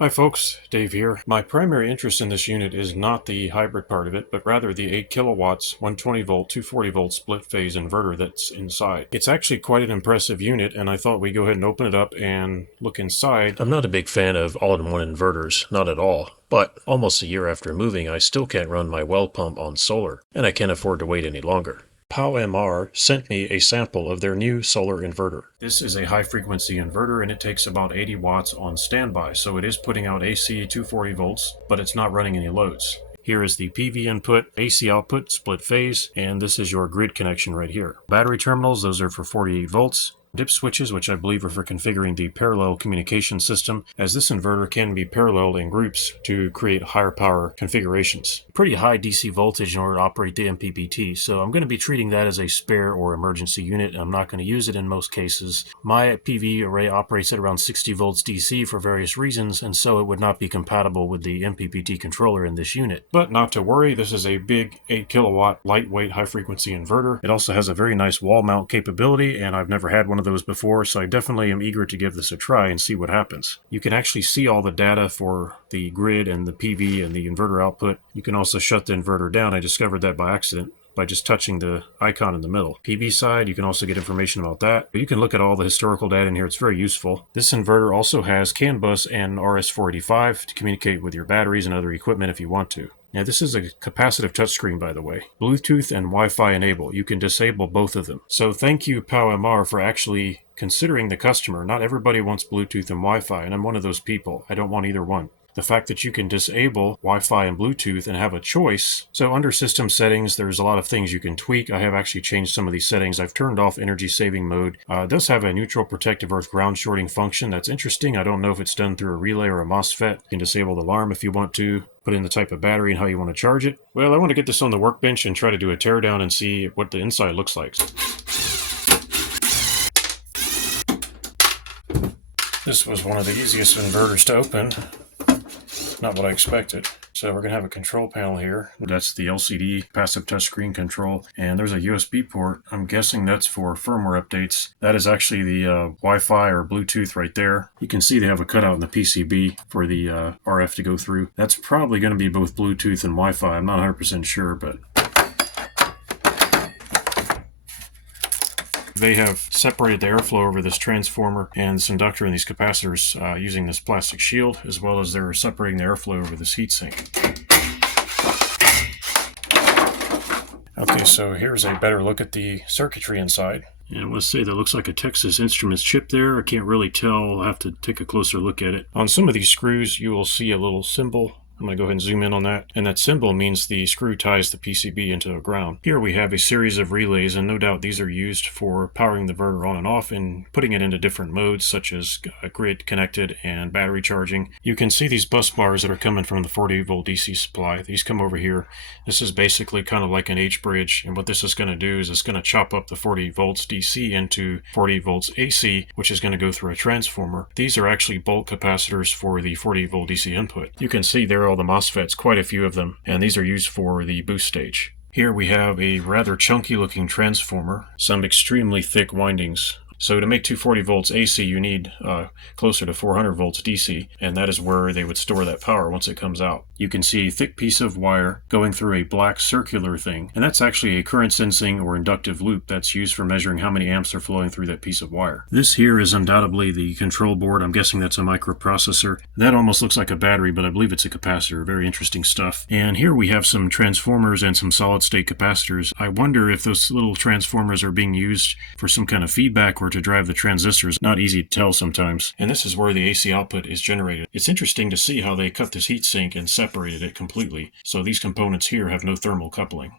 Hi folks, Dave here. My primary interest in this unit is not the hybrid part of it, but rather the 8 kilowatts, 120 volt, 240 volt split phase inverter that's inside. It's actually quite an impressive unit, and I thought we'd go ahead and open it up and look inside. I'm not a big fan of all-in-one inverters, not at all, but almost a year after moving I still can't run my well pump on solar, and I can't afford to wait any longer. PowMr sent me a sample of their new solar inverter. This is a high frequency inverter and it takes about 80 watts on standby, so it is putting out AC 240 volts, but it's not running any loads. Here is the PV input, AC output, split phase, and this is your grid connection right here. Battery terminals, those are for 48 volts. Dip switches, which I believe are for configuring the parallel communication system, as this inverter can be paralleled in groups to create higher power configurations. Pretty high DC voltage in order to operate the MPPT, so I'm going to be treating that as a spare or emergency unit. I'm not going to use it in most cases. My PV array operates at around 60 volts DC for various reasons, and so it would not be compatible with the MPPT controller in this unit. But not to worry, this is a big 8 kilowatt lightweight high frequency inverter. It also has a very nice wall mount capability, and I've never had one of those before, so I definitely am eager to give this a try and see what happens. You can actually see all the data for the grid and the PV and the inverter output. You can also shut the inverter down. I discovered that by accident by just touching the icon in the middle. PV side, you can also get information about that. But you can look at all the historical data in here. It's very useful. This inverter also has CAN bus and RS485 to communicate with your batteries and other equipment if you want to. Now this is a capacitive touchscreen, by the way. Bluetooth and Wi-Fi enable. You can disable both of them. So thank you, PowMr, for actually considering the customer. Not everybody wants Bluetooth and Wi-Fi, and I'm one of those people. I don't want either one. The fact that you can disable Wi-Fi and Bluetooth and have a choice. So under system settings, there's a lot of things you can tweak. I have actually changed some of these settings. I've turned off energy saving mode. It does have a neutral protective earth ground shorting function. That's interesting. I don't know if it's done through a relay or a MOSFET. You can disable the alarm if you want to. Put in the type of battery and how you want to charge it. Well, I want to get this on the workbench and try to do a teardown and see what the inside looks like. This was one of the easiest inverters to open. Not what I expected. So we're going to have a control panel here. That's the LCD passive touchscreen control, and there's a USB port. I'm guessing that's for firmware updates. That is actually the Wi-Fi or Bluetooth right there. You can see they have a cutout in the PCB for the RF to go through. That's probably going to be both Bluetooth and Wi-Fi. I'm not 100% sure, but they have separated the airflow over this transformer and this inductor and these capacitors using this plastic shield, as well as they're separating the airflow over this heatsink. Okay, so here's a better look at the circuitry inside. And I want to say that looks like a Texas Instruments chip there. I can't really tell. I'll have to take a closer look at it. On some of these screws, you will see a little symbol. I'm going to go ahead and zoom in on that. And that symbol means the screw ties the PCB into the ground. Here we have a series of relays, and no doubt these are used for powering the inverter on and off and putting it into different modes, such as grid connected and battery charging. You can see these bus bars that are coming from the 48 volt DC supply. These come over here. This is basically kind of like an H-bridge, and what this is going to do is it's going to chop up the 48 volts DC into 48 volts AC, which is going to go through a transformer. These are actually bulk capacitors for the 48 volt DC input. You can see there all the MOSFETs, quite a few of them, and these are used for the boost stage. Here we have a rather chunky looking transformer, some extremely thick windings. So to make 240 volts AC, you need closer to 400 volts DC, and that is where they would store that power once it comes out. You can see a thick piece of wire going through a black circular thing, and that's actually a current sensing or inductive loop that's used for measuring how many amps are flowing through that piece of wire. This here is undoubtedly the control board. I'm guessing that's a microprocessor. That almost looks like a battery, but I believe it's a capacitor. Very interesting stuff. And here we have some transformers and some solid-state capacitors. I wonder if those little transformers are being used for some kind of feedback or to drive the transistors. Not easy to tell sometimes. And this is where the AC output is generated. It's interesting to see how they cut this heatsink and separated it completely. So these components here have no thermal coupling.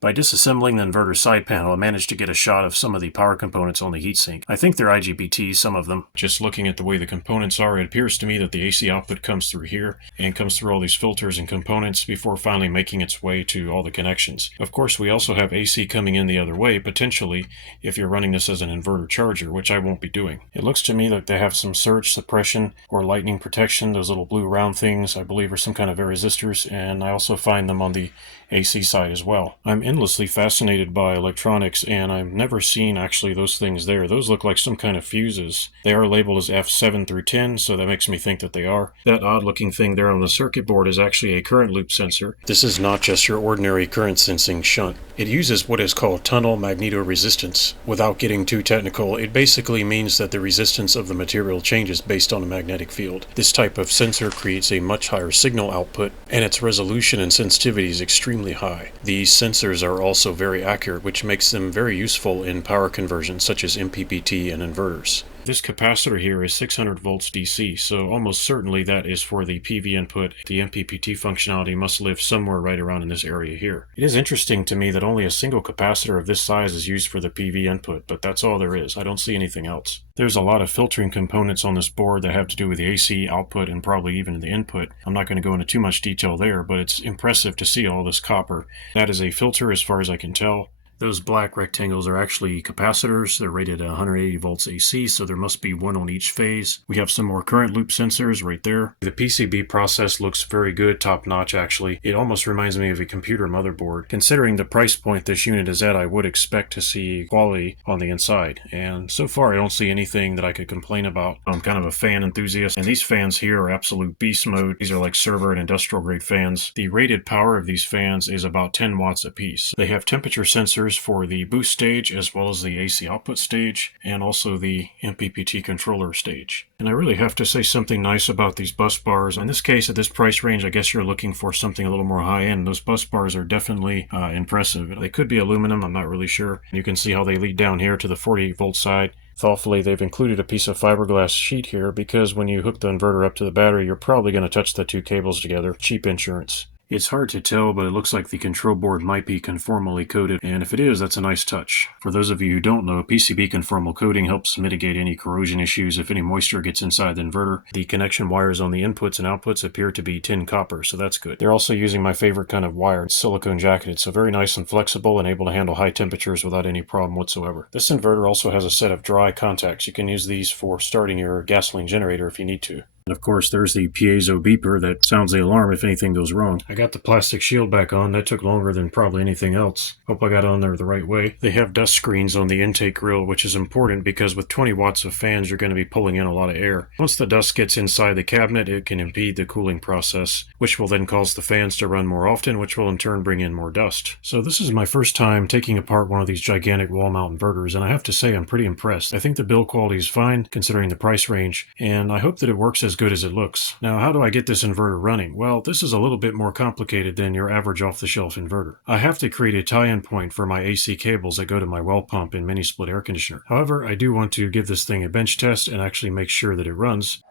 By disassembling the inverter side panel, I managed to get a shot of some of the power components on the heatsink. I think they're IGBTs, some of them. Just looking at the way the components are, it appears to me that the AC output comes through here and comes through all these filters and components before finally making its way to all the connections. Of course, we also have AC coming in the other way, potentially, if you're running this as an inverter charger, which I won't be doing. It looks to me like they have some surge suppression or lightning protection. Those little blue round things, I believe, are some kind of resistors, and I also find them on the AC side as well. I'm endlessly fascinated by electronics, and I've never seen actually those things there. Those look like some kind of fuses. They are labeled as F7 through 10, so that makes me think that they are. That odd-looking thing there on the circuit board is actually a current loop sensor. This is not just your ordinary current sensing shunt. It uses what is called tunnel magnetoresistance. Without getting too technical, it basically means that the resistance of the material changes based on a magnetic field. This type of sensor creates a much higher signal output, and its resolution and sensitivity is extremely high. These sensors are also very accurate, which makes them very useful in power conversion such as MPPT and inverters. This capacitor here is 600 volts DC, so almost certainly that is for the PV input. The MPPT functionality must live somewhere right around in this area here. It is interesting to me that only a single capacitor of this size is used for the PV input, but that's all there is. I don't see anything else. There's a lot of filtering components on this board that have to do with the AC output and probably even the input. I'm not going to go into too much detail there, but it's impressive to see all this copper. That is a filter as far as I can tell. Those black rectangles are actually capacitors. They're rated at 180 volts AC, so there must be one on each phase. We have some more current loop sensors right there. The PCB process looks very good, top notch actually. It almost reminds me of a computer motherboard. Considering the price point this unit is at, I would expect to see quality on the inside. And so far I don't see anything that I could complain about. I'm kind of a fan enthusiast, and these fans here are absolute beast mode. These are like server and industrial grade fans. The rated power of these fans is about 10 watts apiece. They have temperature sensors for the boost stage as well as the AC output stage and also the MPPT controller stage. And I really have to say something nice about these bus bars. In this case, at this price range, I guess you're looking for something a little more high-end. Those bus bars are definitely impressive. They could be aluminum, I'm not really sure. You can see how they lead down here to the 48 volt side. Thoughtfully, they've included a piece of fiberglass sheet here because when you hook the inverter up to the battery, you're probably going to touch the two cables together. Cheap insurance. It's hard to tell, but it looks like the control board might be conformally coated, and if it is, that's a nice touch. For those of you who don't know, PCB conformal coating helps mitigate any corrosion issues if any moisture gets inside the inverter. The connection wires on the inputs and outputs appear to be tin copper, so that's good. They're also using my favorite kind of wire. It's silicone jacketed, so very nice and flexible and able to handle high temperatures without any problem whatsoever. This inverter also has a set of dry contacts. You can use these for starting your gasoline generator if you need to. And of course, there's the piezo beeper that sounds the alarm if anything goes wrong. I got the plastic shield back on. That took longer than probably anything else. Hope I got on there the right way. They have dust screens on the intake grill, which is important because with 20 watts of fans, you're going to be pulling in a lot of air. Once the dust gets inside the cabinet, it can impede the cooling process, which will then cause the fans to run more often, which will in turn bring in more dust. So this is my first time taking apart one of these gigantic wall mount inverters, and I have to say I'm pretty impressed. I think the build quality is fine, considering the price range, and I hope that it works as good as it looks. Now, how do I get this inverter running? Well, this is a little bit more complicated than your average off-the-shelf inverter. I have to create a tie-in point for my AC cables that go to my well pump and mini split air conditioner. However, I do want to give this thing a bench test and actually make sure that it runs.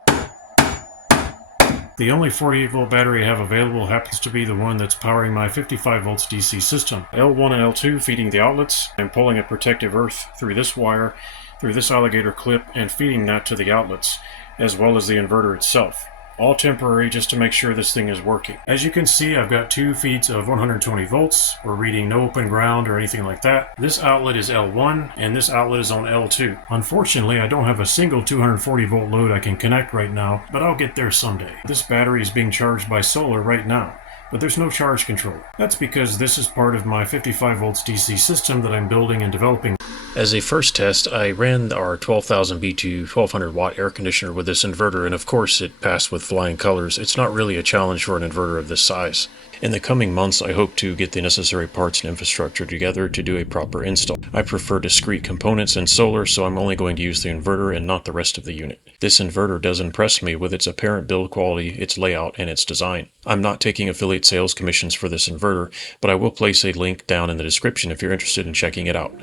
The only 48 volt battery I have available happens to be the one that's powering my 55 volts DC system. L1 and L2 feeding the outlets. I'm pulling a protective earth through this wire, through this alligator clip, and feeding that to the outlets, as well as the inverter itself. All temporary just to make sure this thing is working. As you can see, I've got two feeds of 120 volts. We're reading no open ground or anything like that. This outlet is L1 and this outlet is on L2. Unfortunately, I don't have a single 240 volt load I can connect right now, but I'll get there someday. This battery is being charged by solar right now, but there's no charge controller. That's because this is part of my 55 volts DC system that I'm building and developing. As a first test, I ran our 12,000 BTU 1200 watt air conditioner with this inverter, and of course it passed with flying colors. It's not really a challenge for an inverter of this size. In the coming months, I hope to get the necessary parts and infrastructure together to do a proper install. I prefer discrete components and solar, so I'm only going to use the inverter and not the rest of the unit. This inverter does impress me with its apparent build quality, its layout, and its design. I'm not taking affiliate sales commissions for this inverter, but I will place a link down in the description if you're interested in checking it out.